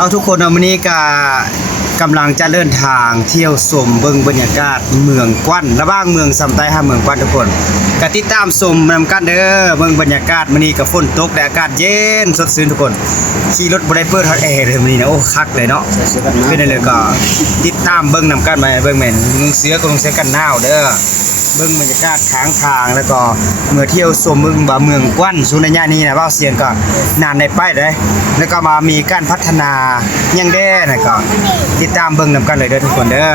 เอาทุกคนวันนี้ก็กำลังจะเดินทางเที่ยวชมเบิ่งบรรยากาศเมืองกวันระหว่างเมืองสำไต้หาเมืองกวันทุกคนก็ติดตามชมนำกันเด้อเบิ่งบรรยากาศมื้อนี้ก็ฝนตกและอากาศเย็นสดชื่นทุกคนขี่รถบ่ได้เปิดฮอตแอร์เลยมื้อนี้นะโอ้คักเลยเนาะเป็นได้เลยก็ติดตามเบิ่งนำกันไปเบิ่งแม่นลุงเสือกับลุงเสือกันหนาวเด้อเบิ่งบรรยากาศข้างทางแล้วก็เมื่อเที่ยวชมเบิ่งว่าเมืองกวันสุนัญญานี้นะว่าเสียงก็นานได้ไปเด้อแล้วก็มามีการพัฒนายังแด้นะก็ติดตามเบิ่งนำกันเลยเด้อทุกคนเด้อ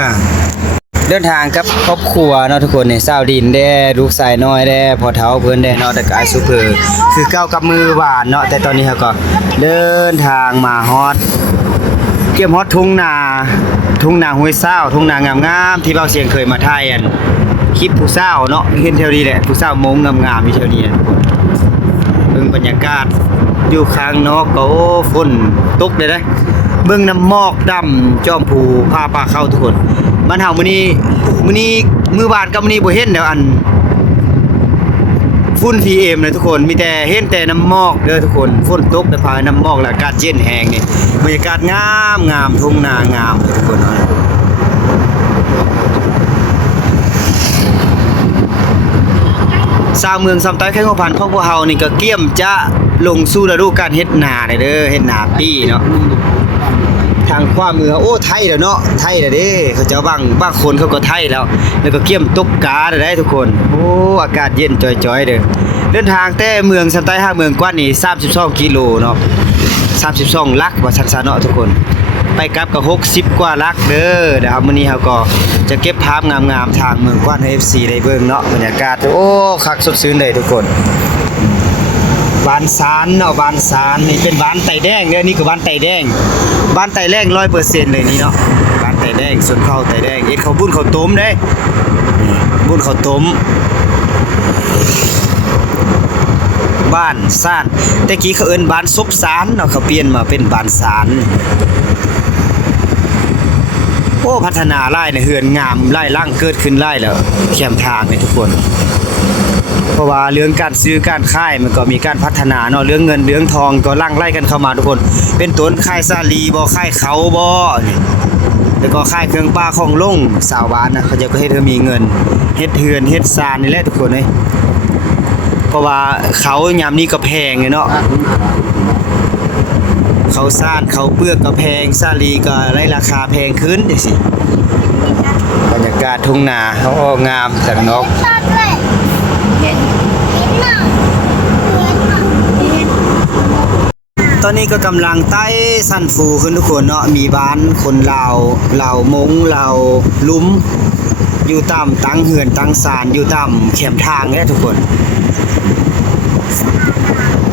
เดินทางกับครอบครัวเนาะทุกคนนี่สาวดินแด้ลูกชายน้อยแด้พ่อเฒ่าเพิ่นแด้เนาะแต่กายซุปเปอร์คือก้าวกับมือหวานเนาะแต่ตอนนี้เขาก็เดินทางมาฮอดเกี่ยมฮอดทุ่งนาห้วยเศร้าทุ่งนางามๆที่เบาเสียงเคยมาถ่ายอันคลิปผู้สาวเนาะเห็นแถวนี้แหละผู้สาวมงงามๆอยู่แถวนี้นะเบิ่งบรรยากาศอยู่ข้างนอกก็โอ้ฝนตกเลยนะเบิ่งน้ำหมอกดำจอมภูพาปลาเข้าทุกคนบ้านเฮามื้อนี้มื้อวานกับมื้อนี้บ่เห็นแล้วอันฝุ่น PM เลยทุกคนมีแต่เห็นแต่น้ำหมอกเด้อทุกคนฝนตกแต่พาน้ำหมอกและอากาศเย็นแห้งนี่บรรยากาศงามทุ่งนางามทุกคนชาวเมืองสำไต้แข้งพันธุ์ของพวกเฮานี่ก็เกี่ยมจะลงสู่ฤดูกาลเฮ็ดนาเด้อเฮ็ดนาปีเนาะทางขวามือโอ้ไทยแล้วเนาะไทยแล้วเด้เขาเจ้าบางคนเขาก็ไทยแล้วก็เกี่ยมตกกาได้ทุกคนโอ้อากาศเย็นจ่อยๆเด้อเดินทางแต่เมืองสำไต้หาเมืองกว้านนี่32กิโลเนาะ32ลักว่าซั่นๆเนาะทุกคนไปกลับก็60กว่าลักเด้อเดี๋ยวมื้อนี้เฮาก็จะเก็บภาพงามๆทางเมืองกว้านให้ FC ได้เบิ่งเนาะบรรยากาศโอ้คักสดชื่นเลยทุกคนบ้านซานเนาะบ้านซานนี่เป็นบ้านไต่แดงเด้อนี่คือบ้านไต่แดงบ้านไต่แดง 100% เลยนี่เนาะบ้านไต่แดงส่วนข้าวไต่แดงเอ็ดข้าวบุญข้าวต้มเด้บุญข้าวต้มบ้านซานแต่กี้เขาเอิ้นบ้านซบซานเนาะเขาเปลี่ยนมาเป็นบ้านซานโอ้พัฒนาหลายนะเฮือนงามหลายหลังเกิดขึ้นหลายแล้วแคมทางนี่ทุกคนเพราะว่าเรื่องการซื้อการขายมันก็มีการพัฒนาเนาะเรื่องเงินเรื่องทองก็ลั่งไล่กันเข้ามาทุกคนเป็นต้นขายซาลีบ่ขายเขาบ่แล้วก็ขายเครื่องปลาของลงสาวบ้านนะเขาจะก็เฮ็ดให้มีเงินเฮ็ดเฮือนเฮ็ดซานนี่แหละทุกคนเอ้ยเพราะว่าเขายามนี้ก็แพงเนาะเขาซ่านเขาเปลือกก็แพงซาลีก็ได้ราคาแพงขึ้นจังซี่บรรยากาศทุ่งนาเขางามจากนกตอนนี้ก็กำลังไต่สั้นฟูขึ้นทุกคนเนาะมีบ้านคนลาวมงลาวลุ้มอยู่ตามตั้งเหือนตั้งศาลอยู่ตามแคมทางเนี่ยทุกคน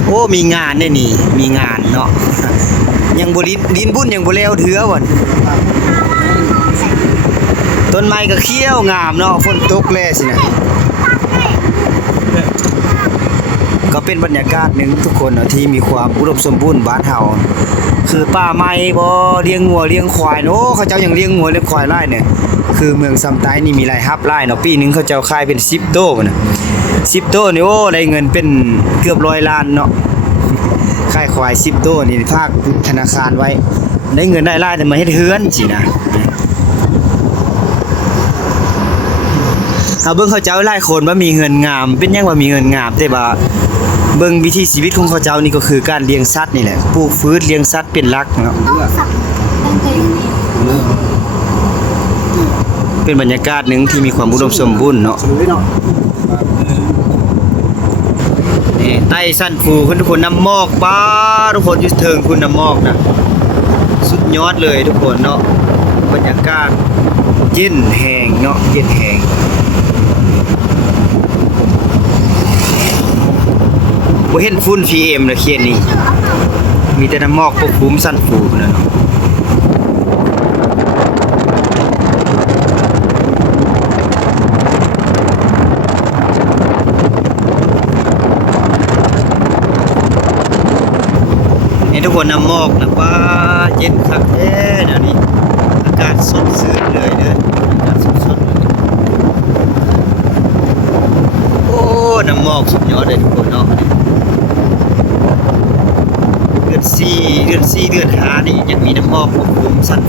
โอ้มีงานเนี่ยนี่มีงานเนาะยังบ่ดินบุญยังบ่แล้วเถือบ่ต้นไม้ก็เขียวงามเนาะฝนตกแลสินะก็เป็นบรรยากาศหนึ่งทุกคนที่มีความอุดมสมบูรณ์บ้านเฮาคือป่าไม้บ่เลี้ยงงัวเลี้ยงควายโอ้เขาเจ้ายังเลี้ยงงัวเลี้ยงควายหลายเนี่ยคือเมืองสำไต้นี่มีรายรับหลายเนาะปีนึงเขาเจ้าขายเป็น10โตนะ10โตนี่โอ้ได้เงินเป็นเกือบ100ล้านเนาะขายควาย10โตนี่ฝากธนาคารไว้ได้เงินได้หลายแต่มาเฮ็ดเฮือนสินะเบิ่งเขาเจ้าหลายคนว่ามีเงินงามเป็นยังว่ามีเงินงามแต่ว่าเบิ่งวิถีชีวิตของเขาเจ้านี่ก็คือการเลี้ยงสัตว์นี่แหละปลูกฟื้นเลี้ยงสัตว์เป็นหลักเนาะเป็นบรรยากาศหนึ่งที่มีความอุดมสมบูรณ์เนาะนี่ใต้สั้นภูขึ้นทุกคนน้ำหมอกป้าทุกคนอยู่เทิงคุณน้ำหมอกนะสุดยอดเลยทุกคนเนาะบรรยากาศเย็นแห้งเนาะเย็นแห้งบ่เห็นฝุ่น PM เลยเขียนนี่มีแต่น้ำหมอกปกคลุมสั้นฟูนั่นเนาะนี่ทุกคนน้ำหมอกนะว่าเย็นคักแท้เดี๋ยวนี้อากาศสดชื่นเลยเด้ออากาศสดๆเลยโอ้น้ำหมอกสุดยอดเลยทุกคนเนาะ ดือน4เดือน4เดือน5นี่ยังมีน้ำมอกปกคลุมสั้น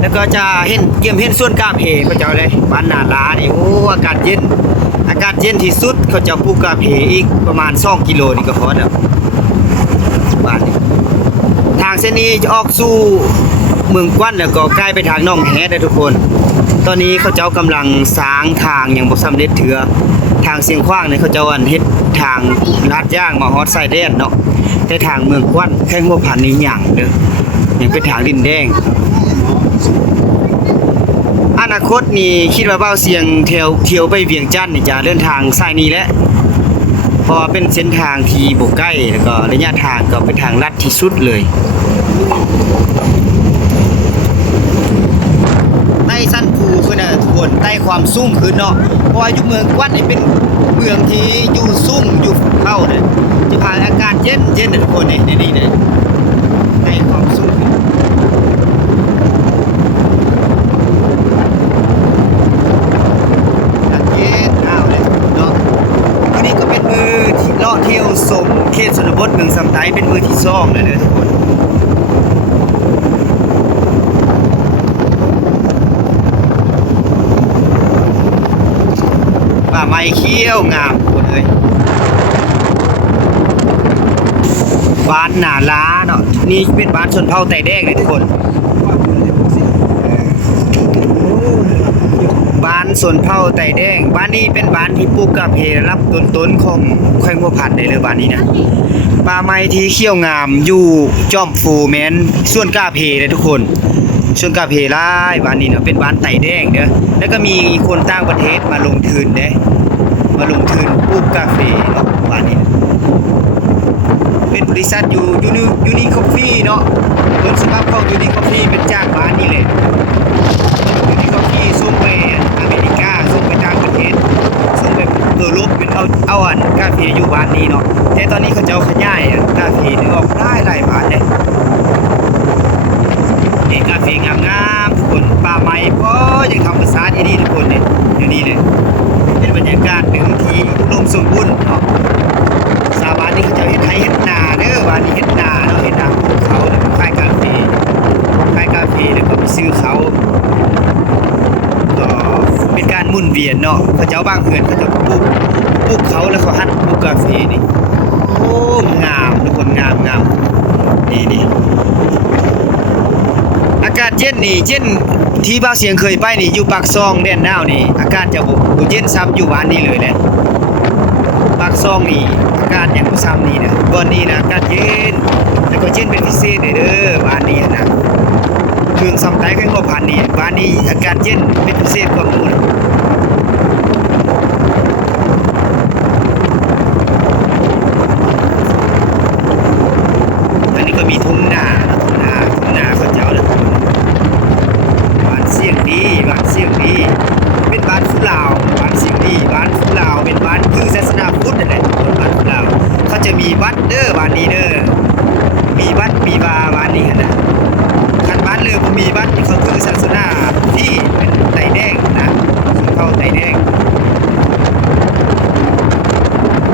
แล้วก็จะเห็นเยี่ยมเห็นส่วนกาเพเขาเจ้าเลยบ้านนาลานี่โอ้อากาศเย็นที่สุดเขาจะปลูกกาเพอีกประมาณ2กิโลนี่ก็พอแล้วบ้านนี้ทางเส้นนี้จะออกสู่เมืองกว้านแล้วก็ใกล้ไปทางหนองแฮได้ทุกคนตอนนี้เขาเจ้ากำลังสร้างทางอย่างบ่สำเร็จเถือทางเสียงขว้างเนี่ยเขาเจ้าอันเฮ็ดทางลาดย่างมาฮอดชายแดนเนาะแต่ทางเมืองกว้านแค่หัวพันนี่หยังเด้อยังเป็นทางดินแดงอนาคตนี่คิดว่าเบ้าเสียงเที่ยวไปเวียงจันทน์นี่จะเดินทางสายนี้แหละเพราะเป็นเส้นทางที่บ่ใกล้แล้วก็ระยะทางก็เป็นทางลัดที่สุดเลยใต้สั้นภูขึ้นน่ะทุกคนใต้ความสูงขึ้นเนาะเพราะว่าอยู่เมืองกว้านนี่เป็นเมืองที่อยู่สูงอยู่เข้าเนี่ยจะผ่านอากาศเย็นทุกคนนี่เนี่ยใต้ความสูงเที่ยวสมเขตชนบทเมืองสำไทยเป็นมือที่2เลยทุกคนป่าไม้เขียวงามทุกคนเลยบ้านนาลาเนาะนี่เป็นบ้านชนเผ่าไต่แดงเลยทุกคนบ้านสนเผ่าไต่แดงบ้านนี้เป็นบ้านที่ปลูกกาเพรับต้นของแขวงหัวผัดได้เลยบ้านนี้นะป่าไม้ที่เขียวงามอยู่จอมฟูแมนส่วนกาเพเลยทุกคนส่วนกาเพหลายบ้านนี้เนาะเป็นบ้านไต่แดงเด้อแล้วก็มีคนต่างประเทศมาลงทุนเด้มาลงทุนปลูกกาแฟเนาะบ้านนี้เป็นบริษัทยูนิคอฟฟี่เนาะต้นฉบับของยูนิคอฟฟี่เป็นจากบ้านนี้เลยยูนิคอฟฟี่ส่งไปอเมริกาส่งไปต่างประเทศส่งไปยุโรปเป็นเอาอันกาแฟอยู่บ้านนี้เนาะแต่ตอนนี้เขาจะเอาขยายกาแฟนี่ออกได้หลายบ้านเลยนี่กาแฟงามๆทุกคนป่าไม้ก็ยังธรรมชาติดีทุกคนเนี่ยอยู่นี่เลยเป็นบรรยากาศหนึ่งที่อุดมสมบูรณ์เนาะชาวบ้านนี่เขาจะเฮ็ดไร่เฮ็ดนาเด้อบ้านนี้เฮ็ดนาเนาะเฮ็ดนาปลูกเขาแล้วก็ขายกาแฟแล้วก็ไปซื้อเขาก็เป็นการหมุนเวียนเนาะเขาเจ้าบางเพื่อนเขาจะปลูกเขาแล้วเขาหัดปลูกกาแฟนี่โอ้งามทุกคนงามนี่อากาศเย็นนี่เย็นที่บ้านเสียงเคยไปนี่อยู่ปากซองแดนนาวนี่อากาศจะบ่เย็นซ้ำอยู่บ้านนี้เลยแหละปากซองนี่อากาศยังบ่ซ้ำนี่นะก่อนนี้นะอากาศเย็นแล้วก็เย็นเป็นพิเศษเด้อบ้านนี้นะเมืองสำไทยแขวงหัวผันนี่บ้านนี้อากาศเย็นเป็นพิเศษกว่าหมู่อันนี้ก็มีทุ่งนาเขาเจ้าเลยบ้านเสียงดีเป็นบ้านผู้ลาวบ้านเสียงดีบ้านผู้ลาวเป็นบ้านพึ่งศาสนาพุทธนั่นแหละบ้านผู้ลาวเขาจะมีวัดเด้อบ้านนี้เด้อมีวัดมีบาบ้านนี้นะคันบ้านเลยบ่มีวัดเขาพึ่งศาสนาที่เป็นไต่แดงนะเข้าไต่แดง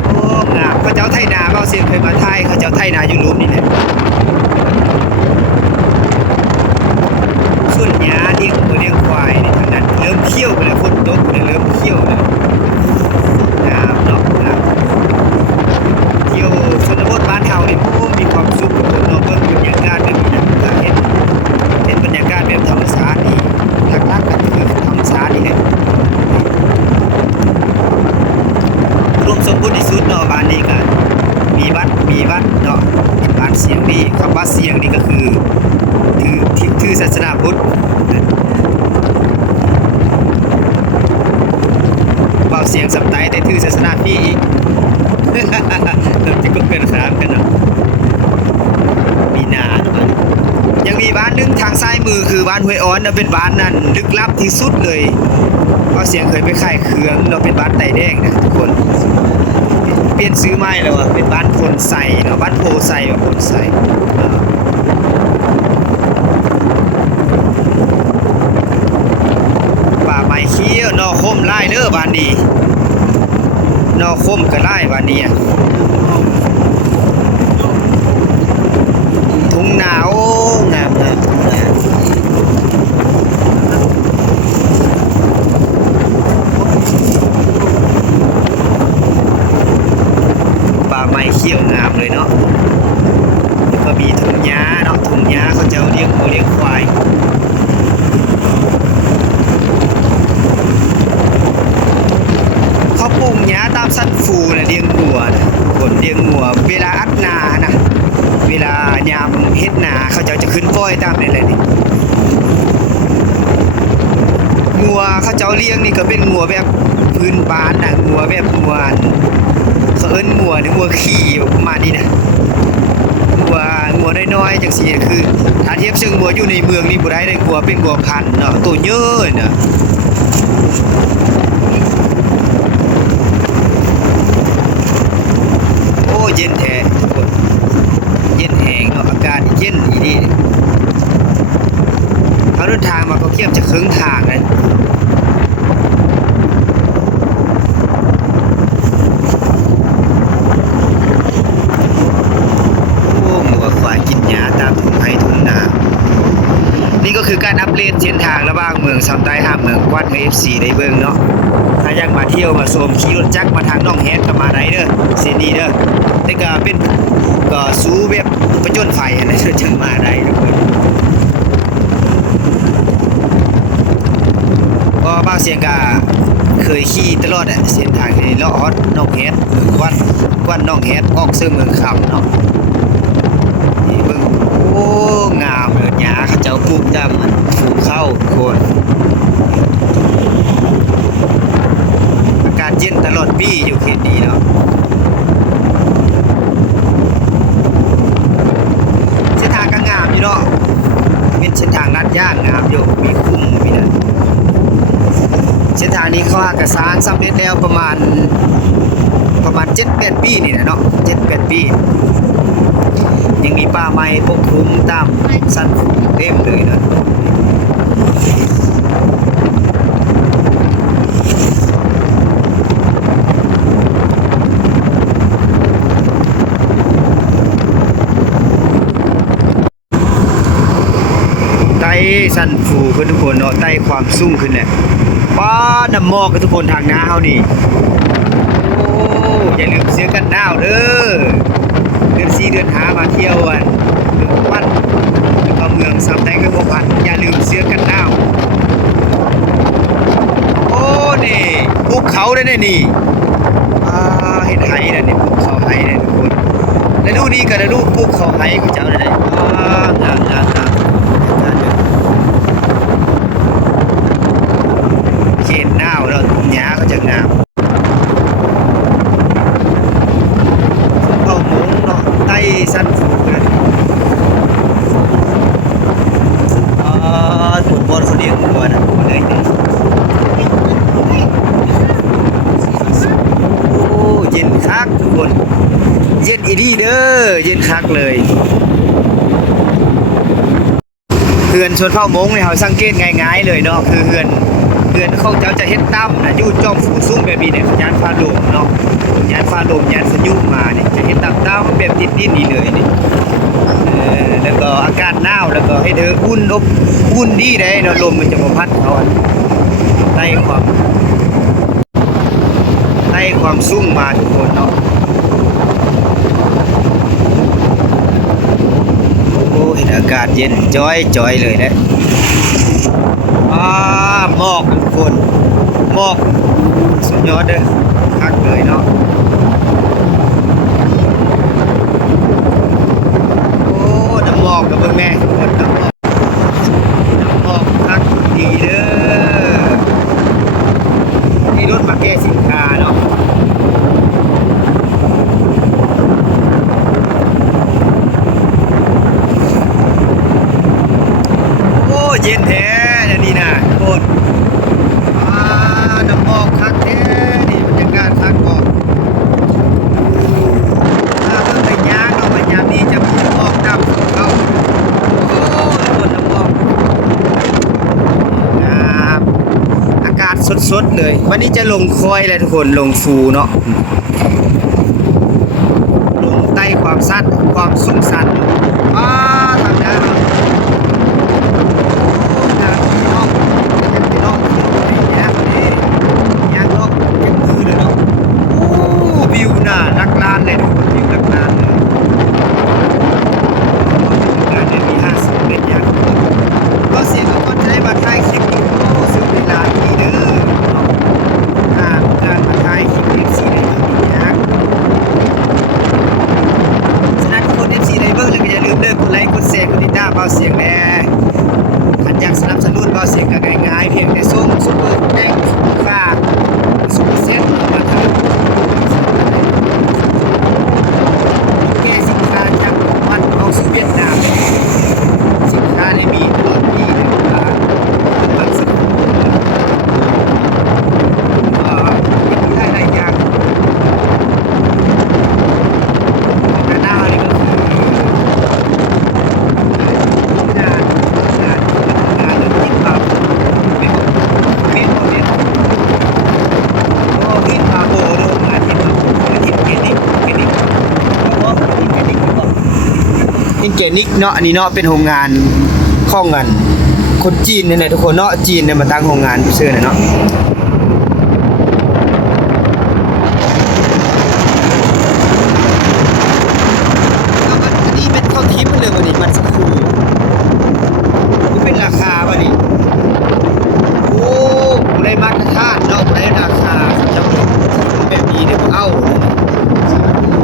โอ้งามเขาเจ้าไทยนาเว้าเสียงเคยมาไทยเขาเจ้าไทยนาอยู่รูปนี่แหละส่วนหญ้าเลี้ยงควายนี่ทางนั้นเริ่มเขี้ยวไปแล้วฝนตกเริ่มเขี้ยวแล้วงามเนาะเที่ยวชนบทบ้านเฮานี่โอ้มีความสุขเนาะเบิ่งบรรยากาศแบบนี้นะเห็นบรรยากาศแบบธรรมชาตินี่หลักๆก็คือธรรมชาตินี่แหละรวมสมบูรณ์ที่สุดเนาะบ้านนี้ก็มีวัดเนาะบ้านเสียงดีคำว่าเสียงนี่ก็คือถือศาสนาพุทธเบาเสียงสำไทยแต่ถือศาสนาพี่อีกจะก็เป็นสามกันเนาะมีนายังมีบ้านนึงทางซ้ายมือคือบ้านห้วยอ้อนนะเป็นบ้านนั้นลึกลับที่สุดเลยเบาเสียงเคยไปขายเครื่องเราเป็นบ้านไต่แดงนะทุกคนเปลี่ยนซื้อไม้แล้วอ่ะเป็นบ้านพลใส่เนาะบ้านโพใส่กับพลใส่ป่าไม้เขียวนอคมไล่เด้อบ้านดี นอกคมก็ไล่วันนี้ทุ่งหนาวงามนะป่าไม้เขียวงามเลยเนาะก็มีทุ่งหญ้าเนาะทุ่งหญ้าเขาจะเลี้ยงวัวเลี้ยงควายเขาปลูกหญ้าตามสันฟูนะเลี้ยงวัวนะคนเลี้ยงวัวเวลาอัดนานะเวลายามเฮ็ดนาเขาจะขึ้นป้อยตามนี่แหละนี่งัวเขาเจ้าเลี้ยงนี่ก็เป็นงัวแบบพื้นบ้านนะงัวแบบงัวเขาเอิ้นงัวหรืองัวขี่ประมาณนี้นะงัวน้อยๆจังซี่คือถ้าเทียบซึ่งงัวอยู่ในเมืองนี่บ่ได้ได้งัวเป็นงัวพันธุ์เนาะตัวเยอะน่ะโอ้เย็นแท้ทุกคนเย็นแห้งเนาะอากาศเย็นอีนี่เขาเดินทางมาก็เทียบจะครึ่งทางเลยนี่ก็คือการอัปเดตเส้นทางระหว่างเมืองซำใต้หาเมืองกวาด FC ได้เบิ่งเนาะถ้าอยากมาเที่ยวมาชมขี่รถจักรมาทางหนองแฮดก็มาได้เด้อเส้นนี้เด้อแต่ก็เป็นก็สู้แบบประจนไฟนะจังมาได้ทุกคนก็บางเสียงก็เคยขี่ตลอดอ่ะเส้นทางนี้เลาะฮอดหนองแฮดกวาดหนองแฮดออกซึ่งเมืองคำเนาะนี่เบิ่งโอ้งามเลยหญ้าเขาเจ้าปลูกตามภูเขาโคนอากาศเย็นตลอดปีอยู่เขตนี้เนาะเส้นทางก็งามอยู่เนาะเป็นเส้นทางลาดยางงามอยู่มีคุ้มมีนั่นเส้นทางนี้เขาก็สร้างสำเร็จแล้วประมาณ 7-8 ปีนี่นะเนาะ 7-8 ปียังมีป่าไม้ปกคลุมตามสันเต็มเลยนะไต่สันฟูขึ้นทุกคนเนาะไต่ความสูงขึ้นเนี่ยป้าน้ำหมอกกับทุกคนทางหน้าเฮานี่โอ้อย่าลืมเสื้อกันหนาวเด้อเดือน4เดือน5มาเที่ยวเมืองกวาดแล้วก็เมืองซำใต้ก็บ่พันอย่าลืมเสื้อกันหนาวโอ้นี่ภูเขาได้นี่เห็นไหน่ะนี่ภูเขาไหน่ะทุกคนแล้วดูนี่ก็ได้รูปภูเขาไหของเจ้าได้งามเขตหนาวแล้วหญ้าก็จะงามใต้สั้นฟูเลยถูกบอลเขาเลี้ยงวัวนะเลยโอ้เย็นคักทุกคนเย็นอีดีเด้อเย็นคักเลยเฮือนชนเผ่ามงเนี่ยเขาสังเกตง่ายๆเลยเนาะคือเฮือนเขาจะเฮ็ดตั้มนะอยู่จอมฟูซุ้มแบบนี้เนี่ยยานฟ้าโดมเนาะยานฟ้าโดมยานสยุมาเนี่ยจะเฮ็ดตั้มแบบติดนี่เลยนี่แล้วก็อากาศหนาวแล้วก็ให้เธออุ่นดีได้เนาะลมมันจะมาพัดเขาไล่ความสูงมาทุกคนเนาะโอ้เห็นอากาศเย็นจ้อยเลยนะหมอกทุกคนหมอกสุดยอดเลยคักเลยเนาะโอ้น้ำหมอกกับเบิ่งแม่ทุกคนน้ำหมอกคักดีเด้อนี่รถมาแก้สินค้าเนาะโอ้เย็นแท้นี่นะทุกคนน้ำหมอกคักแท้นี่บรรยากาศคักบ่ถ้าเพิ่งไปย่างเนาะมันยามนี้จะมีหมอกดำของเขาโอ้ต้นน้ำหมอกงามอากาศส สดๆเลยวันนี้จะลงคอยเลยทุกคนลงฟูเนาะลงใต้ความสั้นความสูงสันทางด้านวิวน่ารักล้านเลยทุกคนวิวรักล้านเลยการได้มี50เป็นอย่างก็เสียงคนใช้มาถ่ายคลิปอยู่ซึ่งเวลาที่เด้อการมาถ่ายคลิป FC ได้เบิ่งอีกอย่างฉะนั้นคน FC ได้เบิ่งแล้วก็อย่าลืมเด้อกดไลค์กดแชร์กดติดตามเบาเสียงแน่คันอยากสนับสนุนเบาเสียงก็ง่ายๆเพียงแต่ส่งซุปเปอร์แดงฝากซุปเปอร์เซ็ตมาทางสู่เวียดนามสินค้าที่มีตลอดปีนะครับมันสักเป็นได้หลายอย่างแต่หน้านี่ก็คืองานเรื่องที่แบบเป็นโมเดลโอ้ที่มาโบโรงงานที่แบบที่เกนิกเพราะที่เกนิกก็อินเกนิกเนาะอันนี้เนาะเป็นโรงงานข้องกันคนจีนเนี่ยทุกคนเนาะจีนเนี่ยมาตั้งโรงงานซื้อเนาะอันนี้เป็นข้าวทิพย์เลยวันนี้มันสักครู่นี่เป็นราคาวันนี้โอ้ได้มาตรฐานเนาะได้ราคาจะแบบนี้เนี่ยเอา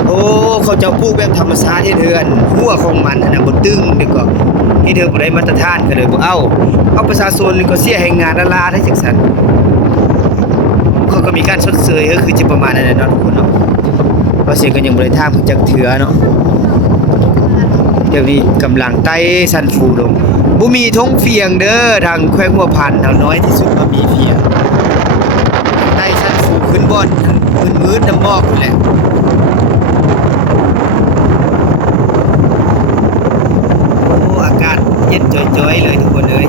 โอ้เขาจะปลูกแบบธรรมชาติเทือนหัวของมันนะบ่ตึงเดี๋ยวก็ให้เธอบ่ได้มาตรฐานก็เลยบ่เอาประชาชนก็เสียให้งานละลาได้จังซั่นเขาก็มีการชดเชยก็คือจะประมาณนั้นแหละเนาะทุกคนเนาะเพราะเสียก็ยังบ่ได้ทางเพิ่นจักเถือเนาะเดี๋ยวนี้กำลังไต่สันฟูลงบ่มีธงเฟียงเด้อทางแขวงหัวพันทางน้อยที่สุดก็มีเฟียงไต่สันฟูขึ้นบ่อนมืดๆน้ำหมอกนั่นแหละอากาศเย็นจ้อยๆเลยทุกคนเลย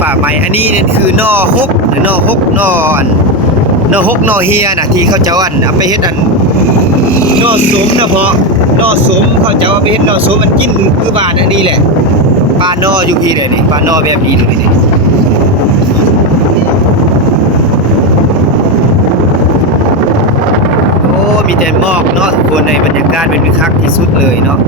ป่าไม้อันนี้เนี่ยคือนอฮกหรือนอฮกนอฮกนอเฮียนะที่เขาเจ้าเอาไปเฮ็ดนอสมนะเพาะนอสมเขาเจ้าเอาไปเฮ็ดนอสมมันกินคือบ้านอันนี้แหละปลานออยู่พี่เลยนี่ปลานอแบบนี้เลยนี่โอ้มีแต่หมอกเนาะทุกคนในบรรยากาศเป็นวิคักที่สุดเลยเนาะ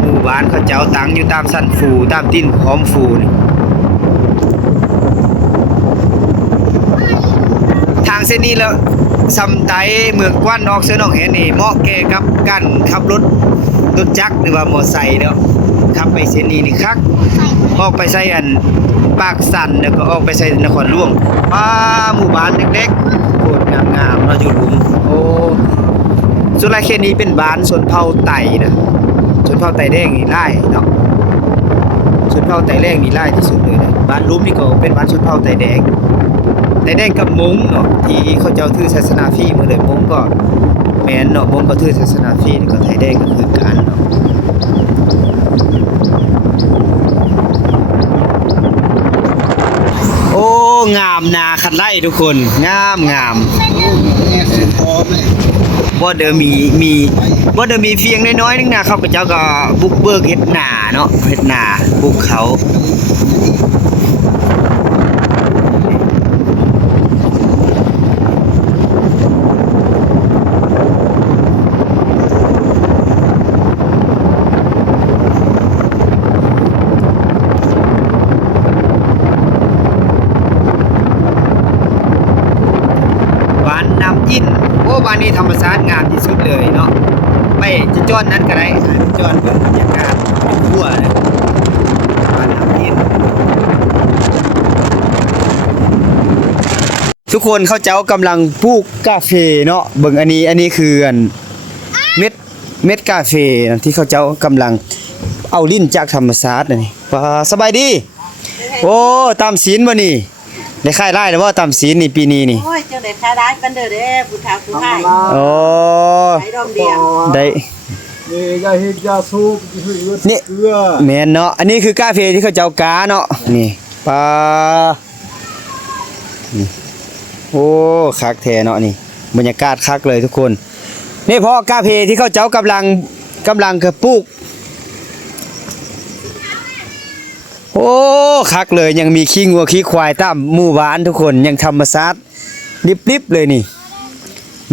หมู่บ้านเขาเจ้าตั้งอยู่ตามสันฟูตามติ้นพร้อมฟูนี่ทางเส้นนี้แล้วซำไตเมืองกว้านออกเสื้อหนองแหนี่เหมาะแก่กับการขับรถจักรหรือว่ามอไซค์เนาะขับไปเส้นนี้นี่คักออกไปใส่ปากสันแล้วก็ออกไปใส่นครหลวงหมู่บ้านเล็กๆโคตรงามๆเนาะอยู่หลุมโอ้ส่วนไรเขตนี้เป็นบ้านชนเผ่าไต่นะชนเผ่าไต่แดงนี่ไล่เนาะชนเผ่าไต่แดงนี่ไล่ที่สุดเลยนะบ้านลุ่มนี่ก็เป็นบ้านชนเผ่าไต่แดงกับมงเนาะที่เขาเจ้าถือศาสนาฟรีเมื่อเลยมงก็แม่นเนาะมงก็ถือศาสนาฟรีก็ไต่แดงก็คือกันเนาะโอ้งามนาคัดไล่ทุกคนงามบ่เดิมมีเพียงน้อยๆนึงนะเขาพเจ้าก็บุกเบิกเฮ็ดนาเนาะเฮ็ดนาบุกเขาอินโอ้บ้านนี้ธรรมชาติงามที่สุดเลยเนาะไปจะจอดนั้นก็ได้จอดเบิ่งบรรยากาศทั่วเลยบ้านน้ำอินทุกคนเขาเจ้ากำลังปลูกกาแฟเนาะเบิ่งอันนี้คือเม็ดกาแฟที่เขาเจ้ากำลังเอาลิ้นจากธรรมชาตินี่สบายดีโอ้ตามศีลบ่นี่ได้ค่ายไร่แล้วว่าตามศีลนี่ปีนี้นี่โอ้ยจังได้ค่ายไร่กันเด้อผู้เฒ่าผู้ให้โอ้ได้ดอมเดียวได้ นี่ยาเห็ดยาสูบนี่เกลือ แม่นเนาะอันนี้คือกาเฟที่เขาเจ้ากาเนาะนี่ปลานี่โอ้คักแท้เนาะนี่บรรยากาศคักเลยทุกคนนี่เพราะกาเฟที่เขาเจ้ากำลังกระปลูกโอ้คักเลยยังมีขี้งัวขี้ควายตามหมู่บ้านทุกคนยังธรรมชาติริบๆเลยนี่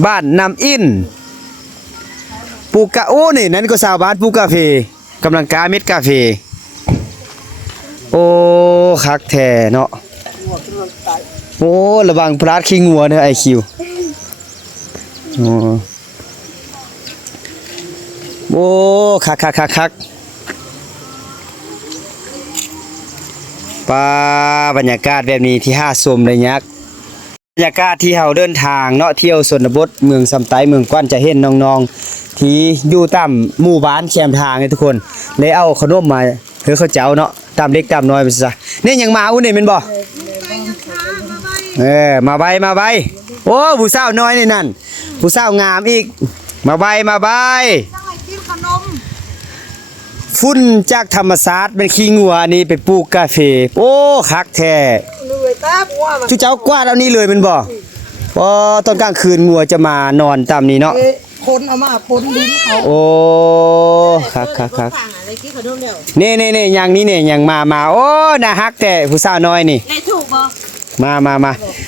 บ้านน้ำอินปลูกกะโอ้นี่นั่นก็ชาวบ้านปลูกกาเฟกำลังกาเม็ดกาเฟโอ้คักแท้เนาะโอ้ระวังพลาดขี้งัวเด้อไอคิวโอ้คักป้าบรรยากาศแบบนี้ที่ห้าชมเลยยักษ์บรรยากาศที่เฮาเดินทางเนาะเที่ยวชนบทเมืองสำไตเมืองกว้านจะเห็นน้องๆที่อยู่ตามหมู่บ้านแคมทางนี่ทุกคนเลยเอาขนมมาเฮ้อเขาเจ้าเนาะตามเล็กตามน้อยไปซะนี่ยังมาอุ้นนี่แม่นบ่มาใบโอ้ผู้สาวน้อยนี่นั่นผู้สาวงามอีกมาใบกินขนม ฝุ่นจากธรรมศาสตร์เป็นขี้งัวอันนี้ไปปลูกกาแฟโอ้คักแท้ เหนื่อยตาบัวมัน จุเจ้ากวาดเอานี้เลยแมันบ่พอตอนกลางคืนงัวจะมานอนตามนี้เนาะ คนเอามาปนลิ้นเขา โอ้คัก อะไรกินขนมเดียว นี่อย่างนี้เนี่ยอย่างมาโอ้น่าฮักแต่ผู้สาวน้อยนี่ ได้ถูกบ่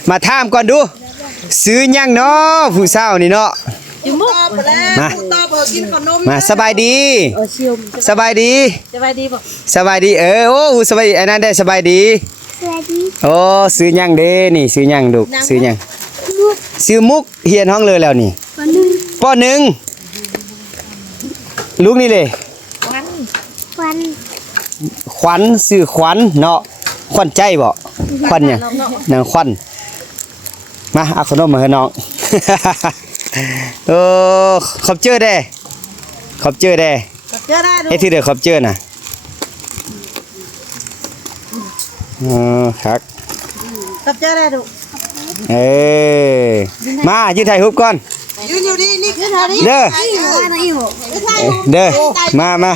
มาถามก่อนดูซื้อหยังเนาะผู้สาวนี่เนาะ จุมุกไปแล้วตาเบอกินขนม มาสบายดี เชียว สบายดี สบายดีบ่ สบายดีโอ้สบายอันนั้นได้สบายดีโอ้ซื้อหยังเด้นี่ซื้อหยังลูกซื้อหยังซื้อมุกเฮียนห้องเลยแล้วนี่ปอหนึ่งลูกนี่เลยขวัญซื้อขวัญเนาะขวัญใจบ่ขวัญหยังนางขวัญมาเอาขนมมาให้น้อง โอ้ขอบเจอได้ เจอได้ดู ไอ้ที่เดือขอบเจอน่ะครับ เจอได้ดู มายืนถ่ายรูปก่อน ยืนอยู่นี่นี่คือทางนี้ เด้อเด้อมา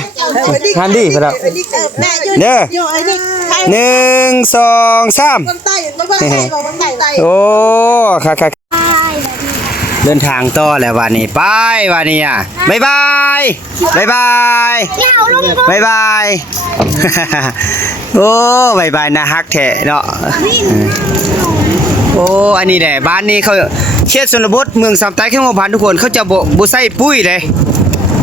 ทันดีพะเราเด้อ อยู่ไอ้นี่ หนึ่งสองสาม มันไต่มันไต่ โอ้ครับเดินทางต่อแล้ววันนี้ไปวันนี้อ่ะบ๊ายบายโอ้บ๊ายบายนะฮักแท้เนาะโอ้อันนี้แหละบ้านนี้เขาเขตชนบทเมืองสามไต้แค่หมู่บ้านทุกคนเขาจะบ่ใส่ปุ้ยเลย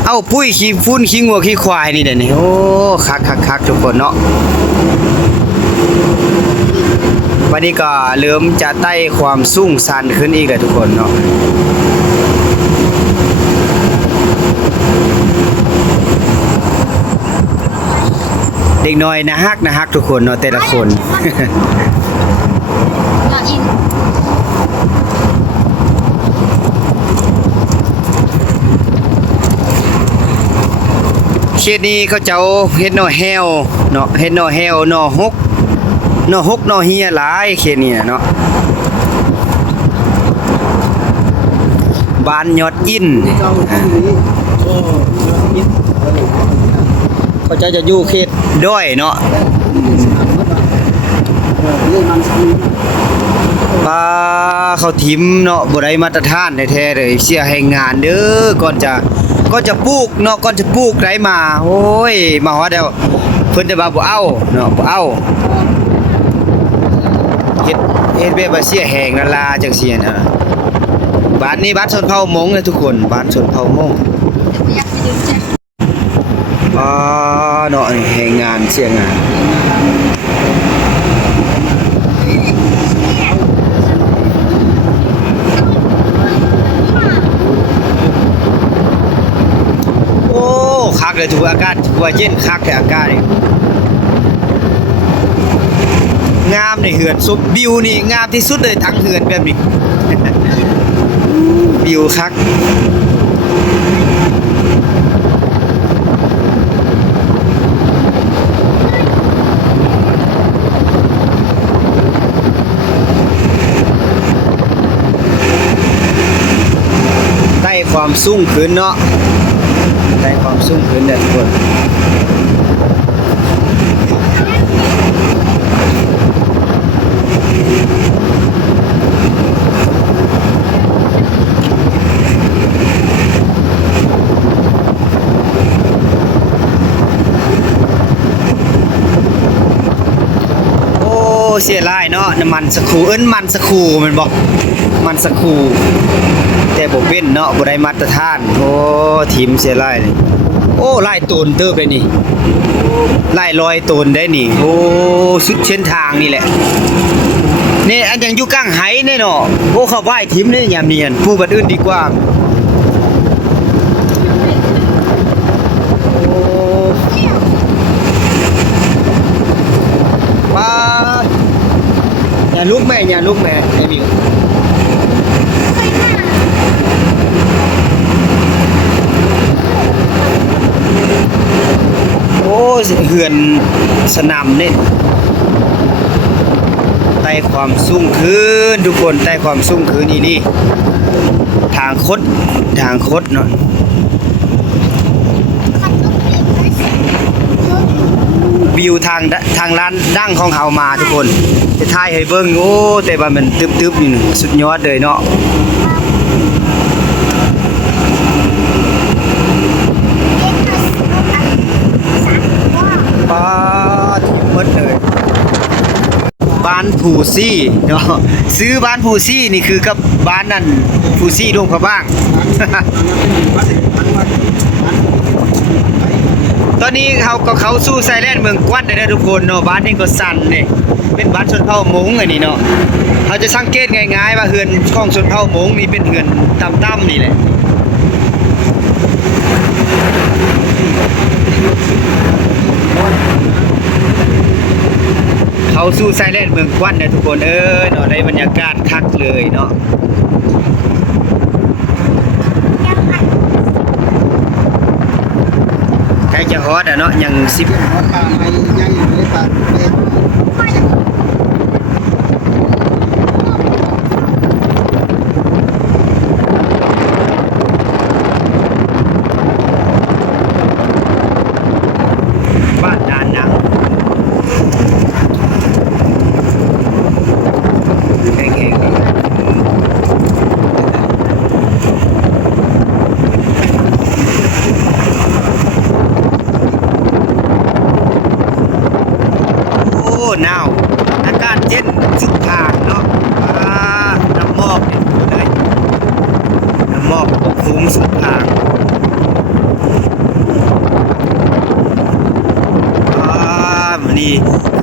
เอาปุ้ยขี้ฝุ่นขี้งัวขี้ควายนี่เด้นี่โอ้คักทุกคนเนาะวันนี้ก็เริ่มจะไต่ความสูงชันขึ้นอีกแล้วทุกคนเนาะเด็กน้อยนะฮักทุกคนเนาะแต่ละคน เขตนี้เขาเจ้าเฮ็ดหน่อแฮวเนาะเฮ็ดหน่อแฮวหน่อฮกหน่อเฮียหลายเขตนี้เนาะบ้านยอดอินเขาเจ้าจะอยู่เขตด้อยเนาะปลาเขาทิมเนาะบ่ได้มาตรฐานแท้ๆเลยเสียให้งานเด้อก่อนจะปลูกเนาะก่อนจะปลูกได้มาโอ้ยมาฮอดแล้วเพิ่นจะว่าบ่เอาเนาะบ่เอาเฮ็ดแบบว่าเสียแหงละลาจังซี่นะบ้านนี้บ้านชนเผ่ามงนะทุกคนบ้านชนเผ่ามงเนาะแหงงานเสียงานคักเลยถูกอากาศว่าเย็นคักแต่อากาศนี่งามในเหือนซุปวิวนี่งามที่สุดเลยทั้งเหือนแบบนี้ วิวคักไต่ความสูงขึ้นเนาะไต่ความ ความสูงขึ้นเนี่ยทุกคนเสียรายเนาะน้ำมันสกรูมันสกรูมันบอกมันสกรูแต่บ่เป็นเนาะบ่ได้มาตรฐานโอ้ทีมเสียรายนี่โอ้ลายตูนเติบเลยนี่ลายรอยตูนได้นี่โอ้สุดเส้นทางนี่แหละนี่อันยังอยู่กลางไหแน่เนาะโอ้เขาไหว้ทีมนี่ยามเนียนผู้บัดอื่นดีกว่าอย่าลุกแม่ไอ้บิวโอ้เหือนสนามเนี่ยไต่ความสูงขึ้นทุกคนไต่ความสูงขึ้นนี่ทางคดเนาะวิวทางร้านดั้งของเฮามาทุกคนจะถ่ายให้เบิ่งโอ้แต่ว่ามันตึบๆนี่สุดยอดเลยเนาะป้าที่หมดเลยบ้านผูซี่เนาะซื้อบ้านผูซี่นี่คือกับบ้านนั่นผูซี่ดงพระบ้าง ตอนนี้เขาสู้ไซแลนด์เมืองกวนได้ทุกคนเนาะบ้านนี้ก็สั่นนี่เป็นบ้านชนเผ่ามงอันนี้เนาะเขาจะสังเกตง่ายๆว่าเฮือนของชนเผ่ามงนี่เป็นเฮือนต่ำๆนี่แหละเขาสู้ไซแลนด์เมืองกวนได้ทุกคนเนาะในบรรยากาศคักเลยเนาะใกล้จะฮอตเนาะยัง10 ฮอดป่าไม้ยังอยู่ในป่าบ้านนานนังแข็งๆหนาวอากาศเย็นสุดทางเนาะน้ำหมอกเนี่ยเลยน้ำหมอกปกคลุมสุดทางนี่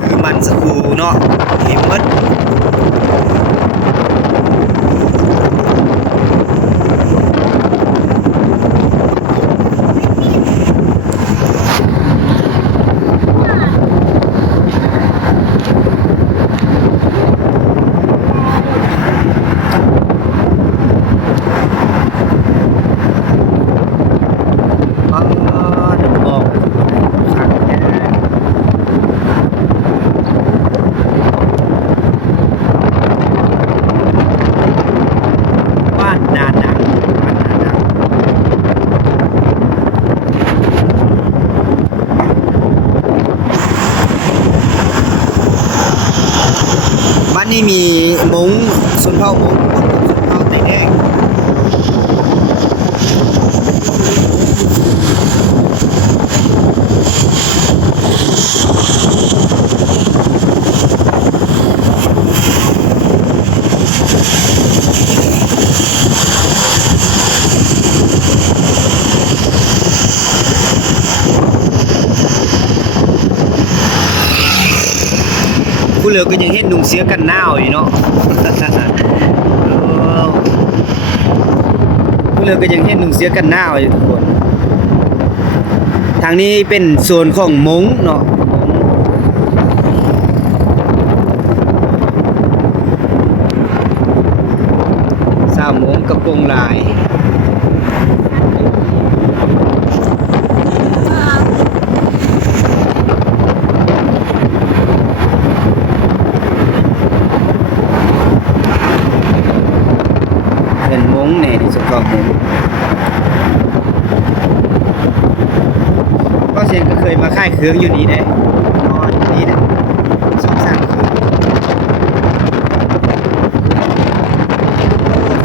คือมันสกูเนาะเห็นมั้ยบ้านนี้มีมงชนเผ่ามงชนเผ่าไต้แดงผู้เหลือก็ยังเห็นนุ่งเสียกันหนาวอยู่เนาะ ผู้เหลือก็ยังเห็นนุ่งเสียกันหนาวอยู่ทุกคนทางนี้เป็นโซนของมงเนาะสาวมงกระโปรงลายเป็นมงเนี่ยที่สุดก็มง ทิงอยู่นี่เด้นอนอยู่นี่เด้สงสารคือ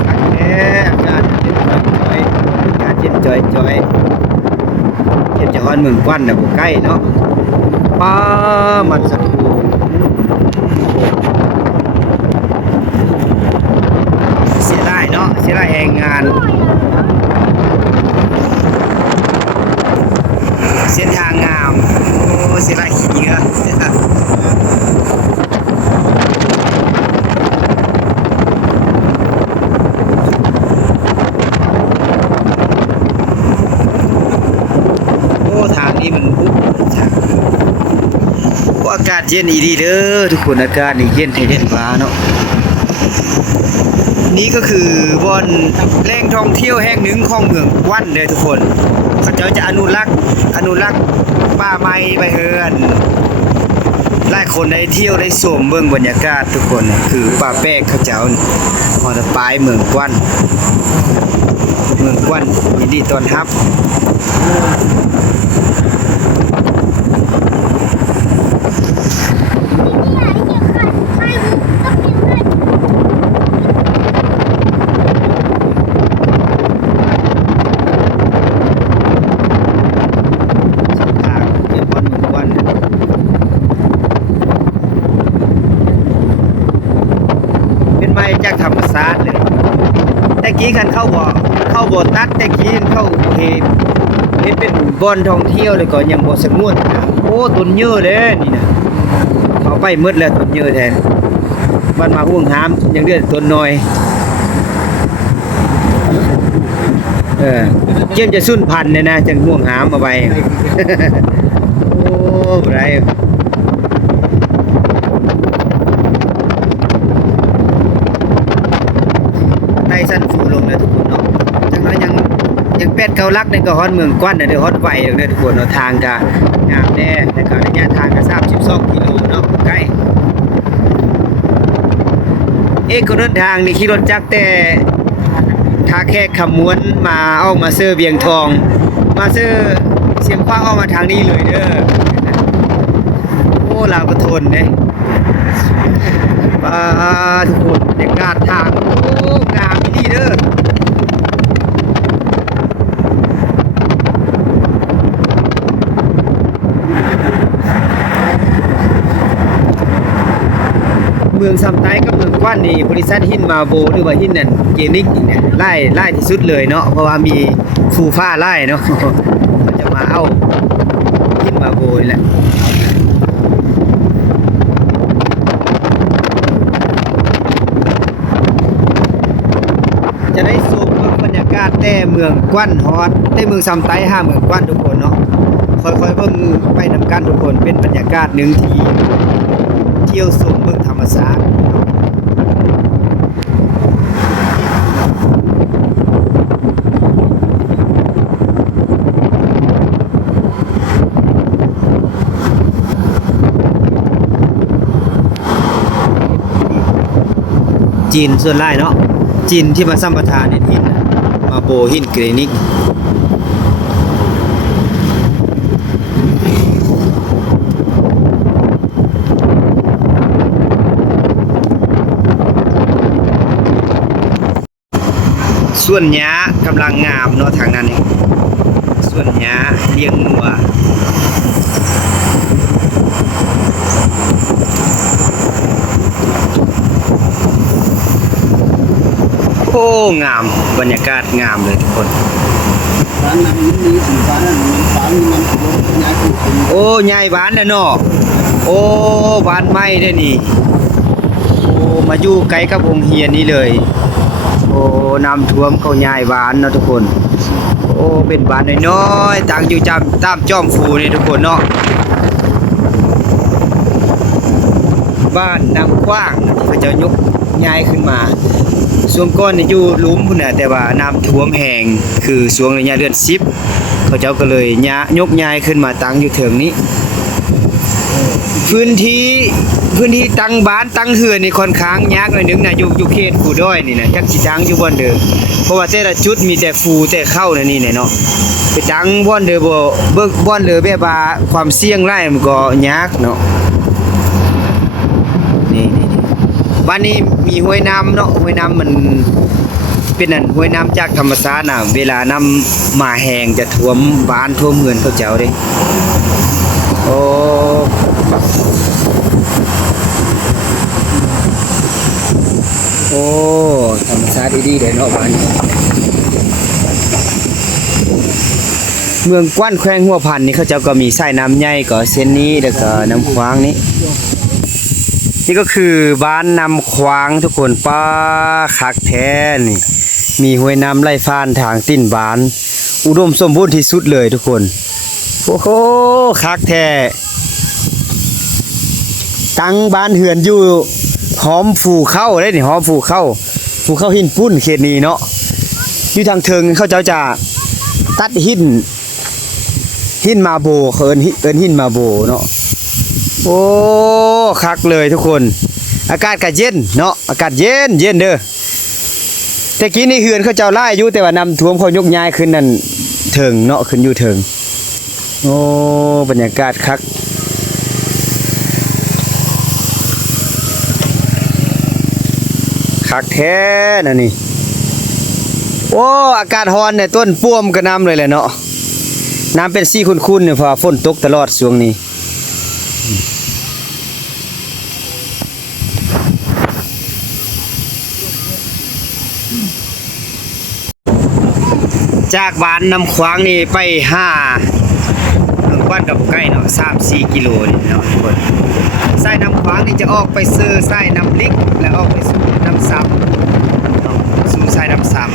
คักแท้อากาศเย็นจ่อยๆอากาศเย็นจ่อยๆเทียบจะฮอนเมืองกวันน่ะบ่ใกล้เนาะป้ามันสักเสียดายเนาะเสียดายแรงงานเส้นทางงามโอ้เสียดายขี้เหงื่อโอ้ทางนี้มันปุ๊บโอ้อากาศเย็นอีดีเด้อทุกคนอากาศนี่เย็นให้เย็นฟ้าเนาะนี่ก็คือบ่อนแหล่งท่องเที่ยวแห่งหนึ่งของเมืองกวันเด้อทุกคนเขาจะอนุรักษ์ป่าไม้ไปเฮือนหลายคนได้เที่ยวได้ชมเบิ่งบรรยากาศทุกคนคือป่าแป้งเขาเจ้าฮอดปลายเมืองกวันยินดีต้อนรับเป็นไม้จากธรรมชาติเลยแต่กี้คันเข้าบ่ตัดแต่กี้เข้าเฮ็ดเป็นบ่อนท่องเที่ยวเลยก็ยังบ่สงวนโอ้ต้นเยอะเลยนี่นะเขาไปหมดแล้วต้นเยอะแท้บ้านมาห่วงหามยังเดือดต้นน้อยเกี่ยมจะสุ่นพันธุ์เนี่ยนะจังห่วงหามเอาไป โอ้ไรไต่สั้นฟูลงเลยทุกคนเนาะจังน้อยยังเป็ดเกาลักในก็ฮอดเมืองกว้านเด้อฮอดไวเด้อทุกคนเนาะทางก็งามแน่แต่ก็ระยะทางก็32กิโลเนาะใกล้คนเดินทางนี่ขี่รถจักรแต่ท่าแค่ขมวนมาออกมาเสื้อเวียงทองมาเสื้อเสียงคว้างออกมาทางนี้เลยเด้อโอ้ลาวก็ทนเด้ทุกคนบรรยากาศทางโอ้งามดีเด้อเมืองซัมไตกับเมืองกว้านนี่บริษัทหินมาโบหรือว่าหินนั่นเจนิกนี่เนี่ยไล่ที่สุดเลยเนาะเพราะว่ามีฟูฟ้าไล่เนาะ มันจะมาเอาหินมาโบนี่แหละจะได้สูบบรรยากาศแต่เมืองกว้านฮอดแต่เมืองซัมไตเมืองกว้านทุกคนเนาะค่อยๆเบิ่งไปนำกันทุกคนเป็นบรรยากาศหนึ่งที่เที่ยวชมเมืองธรรมชาติจีนส่วนหลายเนาะจีนที่มาสัมปทานหินมาโบหินเกรนิกส่วนหญ้ากำลังงามเนาะทางนั้นนี่ส่วนหญ้าเลี้ยงงัวโอ้งามบรรยากาศงามเลยทุกคน ร้านนั้นมีสินค้านั้นมันฟ้ามันย้ายคือ โอ้ใหญ่หวานนะเนาะโอ้หวานไหม้ได้นี่โอ้มาอยู่ไกลกับองค์เฮียนนี่เลยโอ้น้ำท่วมเขาใหญ่หวานเนาะทุกคนโอ้เป็นหวานน้อยๆต่างอยู่ตามจอมฟูนี่ทุกคนเนาะบ้านน้ำกว้างที่เขาจะยกย้ายขึ้นมาช่วงก้อนนี่อยู่หลุมพุ่นน่ะแต่ว่าน้ำท่วมแห้งคือช่วงระยะเดือน10เขาเจ้าก็เลยยกย้ายขึ้นมาตั้งอยู่เถิงนี้ พื้นที่ตั้งบ้านตั้งเฮือนนี่ค่อนข้างยากหน่อยนึงนะอยู่เขตผู้ด้อยนี่นะจักสิตั้งอยู่บ่อนเด้อเพราะว่าแต่ละจุดมีแต่ฟูแต่เข้านั่นนี่แหละเนาะไปตั้งบ่อนเด้อบ่เบิกบ่อนเด้อแบบว่าความเสี่ยงหลายมันก็ยากเนาะนี่บ้านนี้มีห้วยน้ำเนาะห้วยน้ำมันเป็นนั่นห้วยน้ำจากธรรมชาติน่ะเวลาน้ำมาแห้งจะท่วมบ้านท่วมเรือนเขาเจ้าเด้โอ้โอ้ธรรมชาติดีๆเด้เนาะบ้านนี้เมืองกว้านแขวงหัวพันนี่เขาเจ้าก็มีสายน้ำใหญ่ก็เส้นนี้แล้วก็น้ำขวางนี้นี่ก็คือบ้านน้ำขวางทุกคนป้าคักแท้นี่มีห้วยน้ำไหลฟ้านทางติ้นบ้านอุดมสมบูรณ์ที่สุดเลยทุกคนโอ้โหคักแท้ตั้งบ้านเหือนอยู่หอมผูเข้าได้นี่หอมผูเข้าหินปุ้นเขตนี้เนาะอยู่ทางเทิงเขาเจ้าจะตัดหินมาโบเอิ้นหินมาโบเนาะโอ้คักเลยทุกคนอากาศก็เย็นเนาะอากาศเย็นเด้อแต่กี้นี่เฮือนเขาเจ้าไล่อยู่แต่ว่าน้ำท่วมเขายกย้ายขึ้นนั่นเทิงเนาะขึ้นอยู่เทิงโอ้บรรยากาศคักแท้น่ะนี่โอ้อากาศร้อนเนี่ยต้นป้วมก็น้ำเลยแหละเนาะน้ำเป็นสีคุ้นๆเนี่ยเพราะฝนตกตลอดช่วงนี้จากบ้านน้ำขวางนี่ไปเมืองกว้านกับใกล้เนาะ3-4 กิโลนี่เนาะทุกคนสายน้ำขวางนี่จะออกไปซื้อสายน้ำลิกแล้วออกไปสู่น้ำซับสู่สายน้ำซับ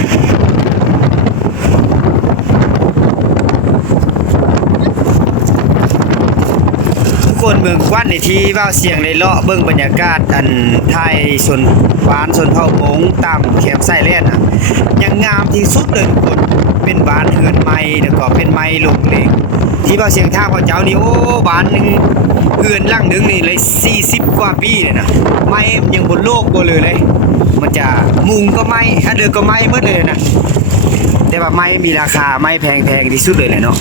ทุกคนเมืองกว้านในที่ว่าเสียงเลยเลาะเบิ่งบรรยากาศอันไทยชนบ้านชนเผ่ามงตามแคมป์ไซแลนด์อ่ะยังงามที่สุดเลยทุกคนเป็นบ้านเฮือนไม้แล้วก็เป็นไม้ลงเหล็กที่ว่าเสียงท่าพ่อเจ้านี่โอ้บ้านนึงเฮือนหลังนึงนี่เลย40 กว่าปีเลยนะไม้ยังบนโลกบ่เลยมันจะมุงก็ไม้อันเดิมก็ไม้หมดเลยนะแต่ว่าไม้มีราคาไม้แพงที่สุดเลยแหละเนาะ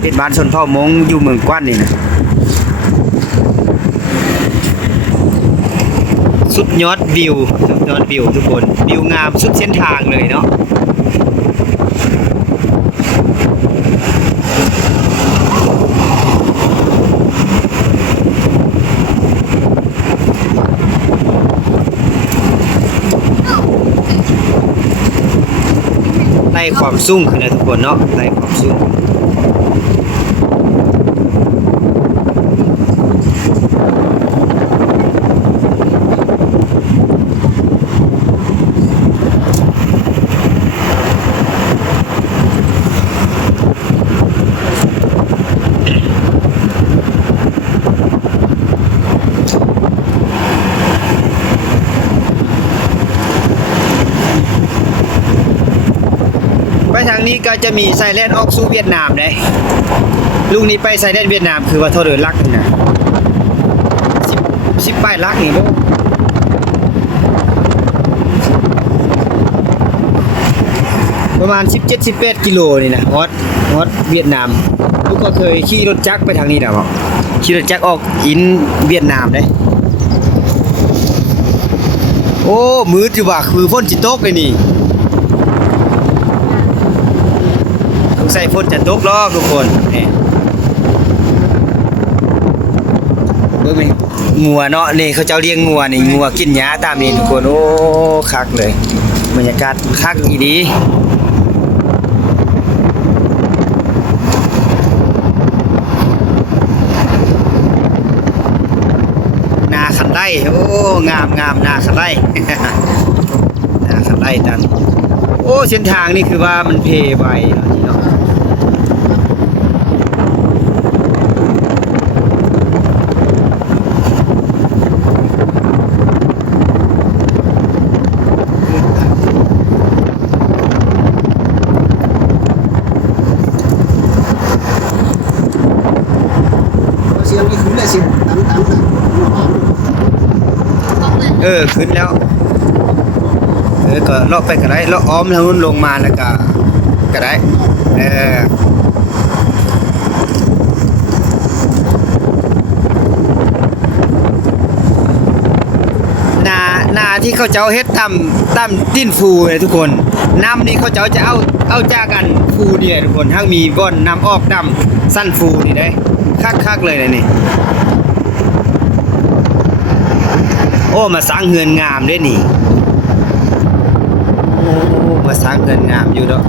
เป็นบ้านชนเผ่ามงอยู่เมืองกว้านนี่นะสุดยอดวิวทุกคนวิวงามสุดเส้นทางเลยเนาะไล่ความสูงขึ้นนะทุกคนเนาะไล่ความสูงไปทางนี้ก็จะมีไซแลนด์ออกสู่เวียดนามเลยลุงนี้ไปไซแลนด์เวียดนามคือว่าเท่าเดินลักนี่นะ10ป้ายลักนี่ลูกประมาณ17-18 กิโลนี่นะฮอตเวียดนามลูกก็เคยขี่รถจักรไปทางนี้นะบอกขี่รถจักรออกอินเวียดนามเลยโอ้มืดอยู่ว่ะคือฝนจิตกเลยนี่ใส่ฝนจะตกล้อทุกคนนี่เบิ่งไหมงัวเนาะนี่เขาเจ้าเลี้ยงงัวนี่งัวกินหญ้าตามนี่ทุกคนโอ้คักเลยบรรยากาศคักอีดีนาคันไร่โอ้งามนาคันไร่ นาคันไร่ตันโอ้เส้นทางนี่คือว่ามันเพไปเนาะเสียงนี่คืออะไรสิ ขึ้นแล้วก็เลาะไปก็ได้เลาะอ้อมทางนู้นลงมาแล้วก็ได้นาที่เขาเจ้าเฮ็ดตามติ้นฟูเลยทุกคนน้ำนี่เขาเจ้าจะเอาจากกันฟูนี่แหละทุกคนทั้งมีบ่อนน้ำออกน้ำสั้นฟูนี่ได้คักๆเลยนะนี่โอ้มาสร้างเฮือนงามด้วยนี่โอ้มาสร้างเฮือนงามอยู่เนาะ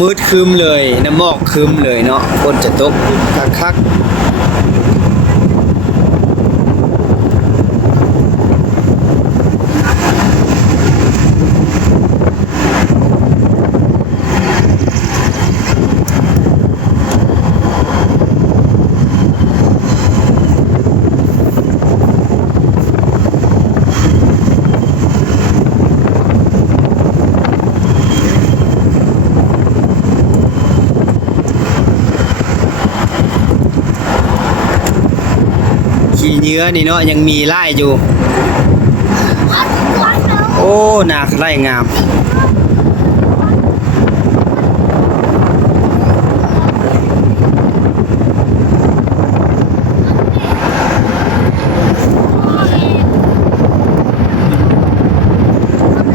มืดครึมเลยน้ำหมอกครึมเลยเนาะฝนจะตกคักขี้เนื้อนี่เนาะยังมีไล่อยู่โอ้นาไล่งาม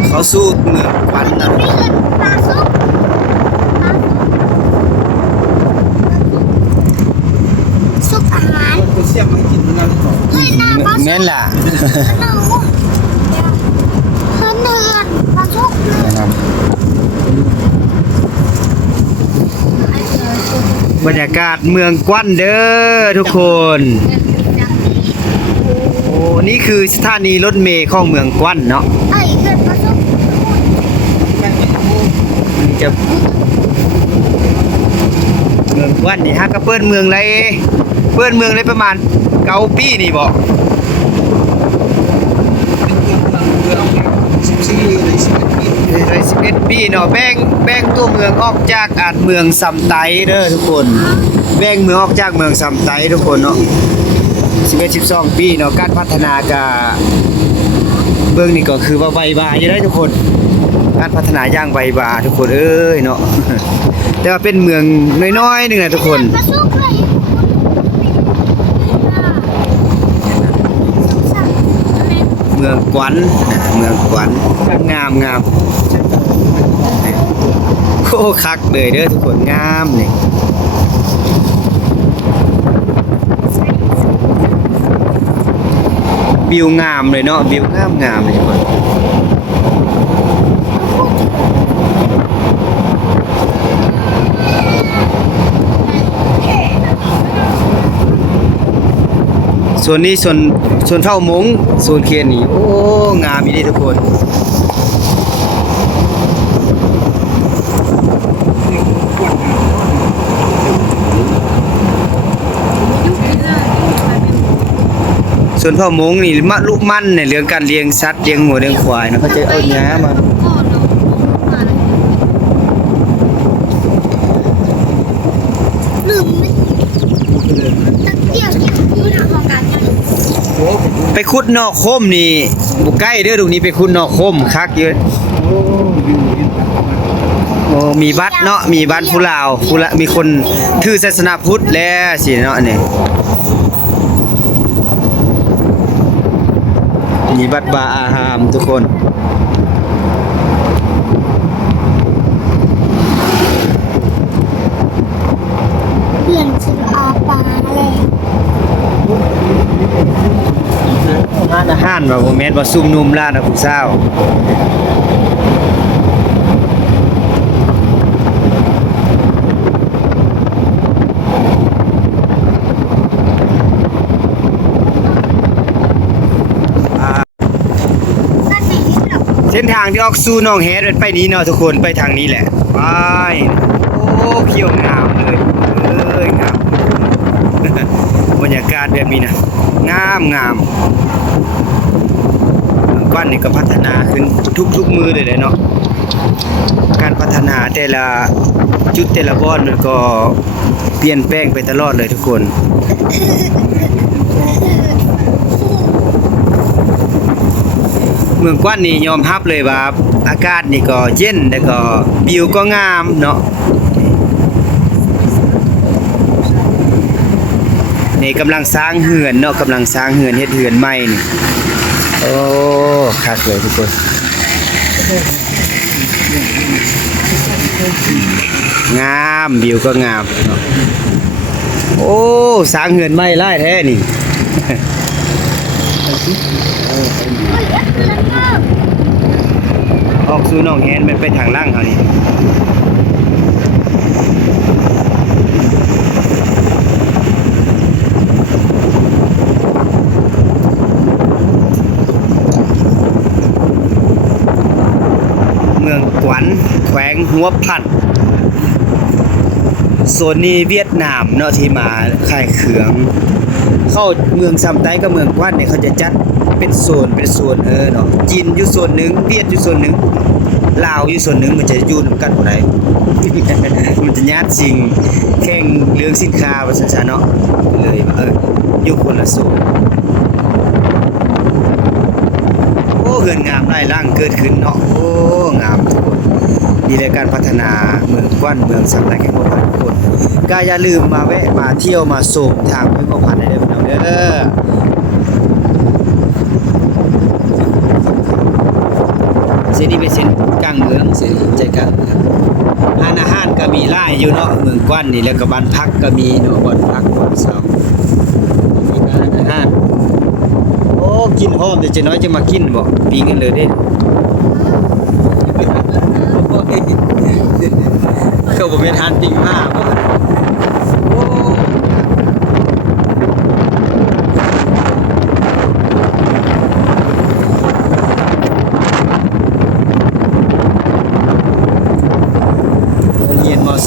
เขาสู้เมืองควันนะซุปอาหาร ก็เสียงมันกินนั่นก่อน แม่นล่ะ เนื้อปลาชุกเลย บรรยากาศเมืองกวันเด้อทุกคน โอ้นี่คือสถานีรถเมล์ของเมืองกวันเนาะ ไอ้เกิดปลาชุก จะเมืองกวันนี่ฮะก็เปิดเมืองไรประมาณ9 ปีนี่บ่11 ปีเนาะแบ่งตัวเมืองออกจากเมืองสำไตเด้อทุกคนแบ่งเมืองออกจากเมืองสำไตทุกคนเนาะ11-12 ปีเนาะการพัฒนาก็เบื้องนี่ก็คือว่าไวบาอยู่ได้ทุกคนการพัฒนาอย่างไวบาทุกคนเอ้ยเนาะ แต่ว่าเป็นเมืองน้อยๆนึงนะทุกคน ปลาชุกเลย เมืองกวันงามโคคักเลยเด้อทุกคนงามนี่วิวงามเลยเนาะวิวงามเลยทุกคนส่วนนี้ส่วนเท่ามงส่วนเคียนนี่โอ้งามอีนี่ทุกคนส่วนเผ่ามงนี่มะลุมั่นในเรื่องการเลี้ยงสัตว์เลี้ยงหัวเลี้ยงควายนะเขาจะเอาหญ้ามาลืมไหมตะเกียบอยู่ในห้องการกัน ไปขุดนอกโคมนี่บุใกล้เด้อตรงนี้ไปขุดนอกโคมคักเยอะโอ้มีบัตรเนาะมีบัตรผู้ลาวมีคนถือศาสนาพุทธแล้วสิเนาะนี่มีบัตรบาอาหามทุกคนเพื่อนชื่ออาปาเลย ร้านอาหารว่าบ่แม่นว่าซุ่มนุ่มร้านผู้สาวเส้นทางที่ออกสู่หนองแฮดเป็นไปนี้เนาะทุกคนไปทางนี้แหละไปโอ้เขียวงามเลยงาม บรรยากาศแบบนี้นะงามก้อนนี่ก็พัฒนาขึ้นทุกมือเลยเนาะ การพัฒนาแต่ละจุดแต่ละบ่อนมันก็เปลี่ยนแปลงไปตลอดเลยทุกคน เมืองกว้านนี่ยอมรับเลยว่าอากาศนี่ก็เย็นแล้วก็วิวก็งามเนาะนี่กำลังสร้างเฮือนเนาะกำลังสร้างเฮือนเฮ็ดเฮือนใหม่นี่โอ้คักเลยทุกคนงามวิวก็งามเนาะโอ้สร้างเฮือนใหม่หลายแท้นี่ ออกสู่หนองแฮนมันไปทางล่างเขานี่เมืองกวนแขวงหัวพันโซนนี้เวียดนามเนาะที่มาขายเขืองเข้าเมืองซัมไต้กับเมืองกวนเนี่ยเขาจะจัดเป็นโซนเนาะจีนอยู่โซนหนึ่งเวียดอยู่โซนหนึ่งลาวอยู่โซนหนึ่งมันจะอยู่นำกันบ่ได้ มันจะญาติจริงแข่งเรื่องสินค้าว่าซั่นๆเนาะเลยว่าอยู่คนละโซนโอ้เฮือนงามหลายหลังเกิดขึ้นเนาะโอ้งามทุกคนนี่แหละการพัฒนาเมืองกวนเมืองสัมไต้แข่งบ่พันทุกคนก็อย่าลืมมาแวะมาเที่ยวมาชมทางเมืองบ่พันได้เด้อพี่น้องเด้อเส้นนี้เป็นเส้นกลางเมืองเส้นใจกลางเมืองร้านอาหารก็มีหลายอยู่เนาะเมืองกวนนี่แล้วก็บ้านพักก็มีเนาะบ้านพักบ้านเช่ามีร้านอาหารโอ้กินหอมแต่เจ๊น้อยจะมากินบ่ปีกันเลยเด้โอ้ยเขาบ่เป็นทานปิ้งมาบ่โอ้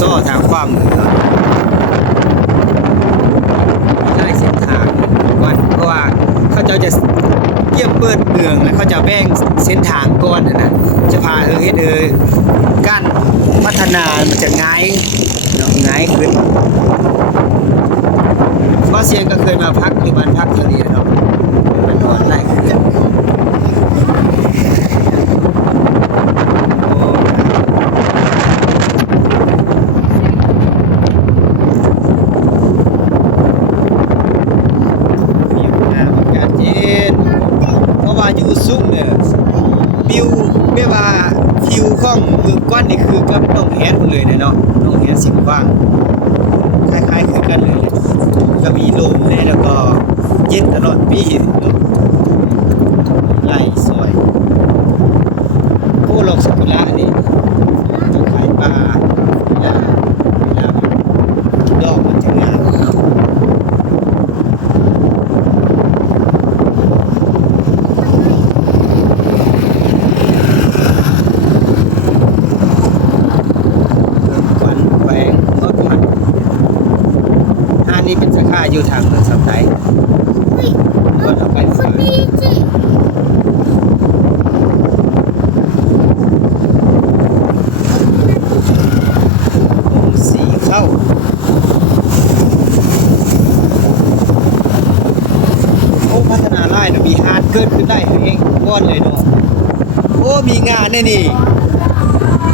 ซ้อทางความเหนือได้เส้นทางวันเพราะว่าเขาจะเยี่ยมเปิดเมืองแล้วเขาจะแบ่งเส้นทางก่อนนะจะพาเฮ็ดการพัฒนามันจะง่ายขึ้นว่าเสียงก็เคยมาพักอยู่บ้านพักแถวนี้เนาะมันนอนไล่ขึ้นอยู่สูงเนี่ยวิวแบบว่าทิวของเมืองกว้านนี่คือกับหนองแฮดเลยเนาะหนองแฮดสิงห์ว่างคล้ายๆคือกันเลยก็มีลมเลยแล้วก็เย็นตลอดปีใหญ่สวยโอ้ลอกสกุระนี่จะขายปลาเวลาดอกมันจะงามนี่เป็นสาขาอยู่ทางเมืองสัมไต้ก็เราไปฝ่ายสีเข้าโอ้พัฒนาไล่นะมีฮาร์ดเกิดขึ้นได้เองก้อนเลยเนาะโอ้มีงานเนี่ยนี่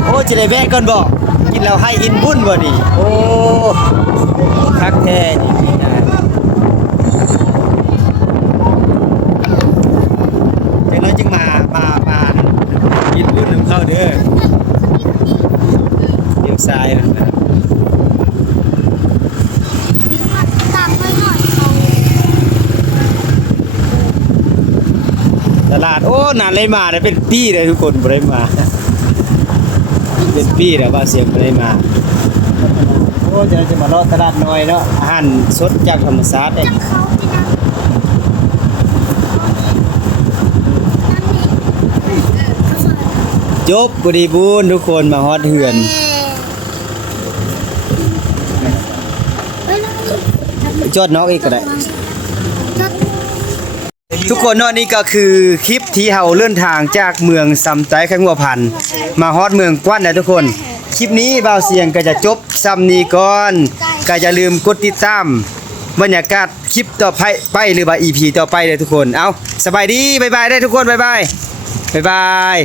โอ้จะได้แวะก่อนบอกกินแล้วให้อินบุญบ่นี่โอ้คักแท้นี่นะเดี๋ยวเราจึงมาอินบุญนำเข้าเด้อเลี้ยวซ้ายนะ ตามไปหน่อยเขา ตลาดโอ้นานเลยมาเลยเป็นปีเลยทุกคนบ่ได้มาเป็นปีแล้วว่าเสียงบ่ได้มาโอ้จะมาเลาะตลาดน้อยเนาะอาหารสดจากธรรมชาติเอง จับเขาไปนะจบบริบูรณ์ทุกคนมาฮอดเหือน จอดนอกอีกก็ได้ จอด ทุกคนเนาะนี่ก็คือคลิปที่เฮาเดินทางจากเมืองซำไต้ขังหัวพันมาฮอดเมืองกว้านนะทุกคนคลิปนี้บ่าวเสียงก็จะจบซ้ำนี้ก่อนก็อย่าลืมกดติดตามบรรยากาศคลิปต่อไปหรือว่า EP ต่อไปเลยทุกคนเอาสบายดีบ๊ายบายได้ทุกคนบ๊ายบายบ๊ายบาย